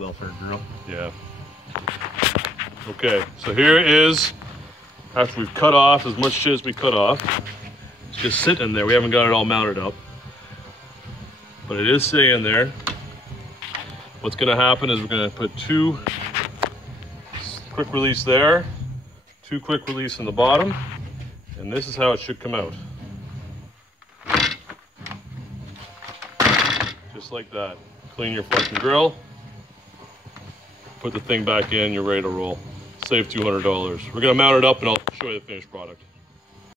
welfare girl. Yeah. Okay, so here is, after we've cut off as much shit as we cut off, it's just sitting there. We haven't got it all mounted up, but it is sitting in there. What's gonna happen is we're gonna put 2 quick release there, 2 quick release in the bottom, and this is how it should come out. Just like that. Clean your fucking grill, put the thing back in, you're ready to roll. Save $200. We're gonna mount it up and I'll show you the finished product.